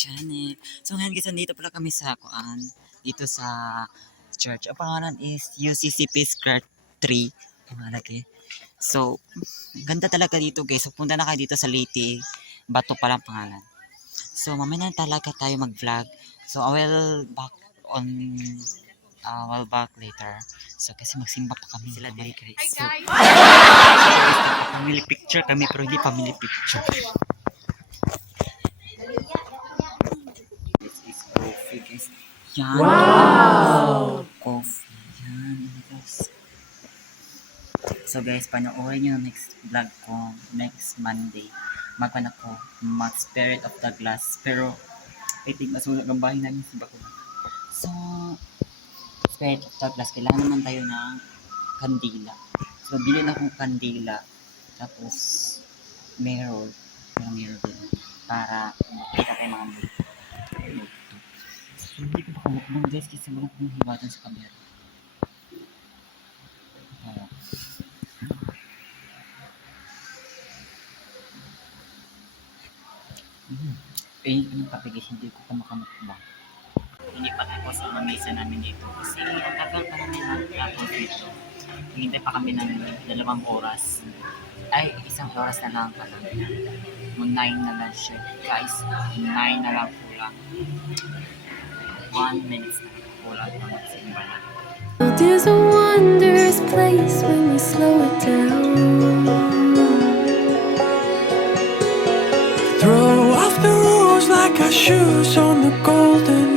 channel. So ngayon guys, dito pala kami sa dito sa church. Ang pangalan is UCC Peace Craft 3. Pangalan eh. So, ganda talaga dito guys. So, punta na kayo dito sa Leyte. Bato pa lang pangalan. So, mamaya na talaga tayo mag-vlog. So, I will back on well back later. So, kasi magsimba pa kami sila diri guys. So, family picture kami pero hindi family picture. This is coffee guys. Yan. Wow! Coffee. Yan guys. So guys, panoorin nyo next vlog ko next Monday. Magpan ako mag-Spirit of the Glass. Pero, I think masunog ang bahay namin sa Bacoor. So, Spirit of the Glass, kailangan naman tayo ng kandila. So, bili na akong kandila. Tapos, mirror. Yung mirror din. Para makita kayo mga multo. So, hindi ko pa kumukbang guys kasi wala kong hibatan sa camera. Pain ko ng kapigis, hindi ko pa makamukbang. Hindi pa tapos ang mamisa namin dito. Kasi ang tagal pa namin tapos dito. Hintay pa kami ng 2 oras. Ay, 1 oras na lang pala. 9 na lang siya. Guys, 9 na lang kulang. 1 minute na kulang pa magsimba na. There's a wondrous place when you slow it down. Throw off the rules like our shoes on the golden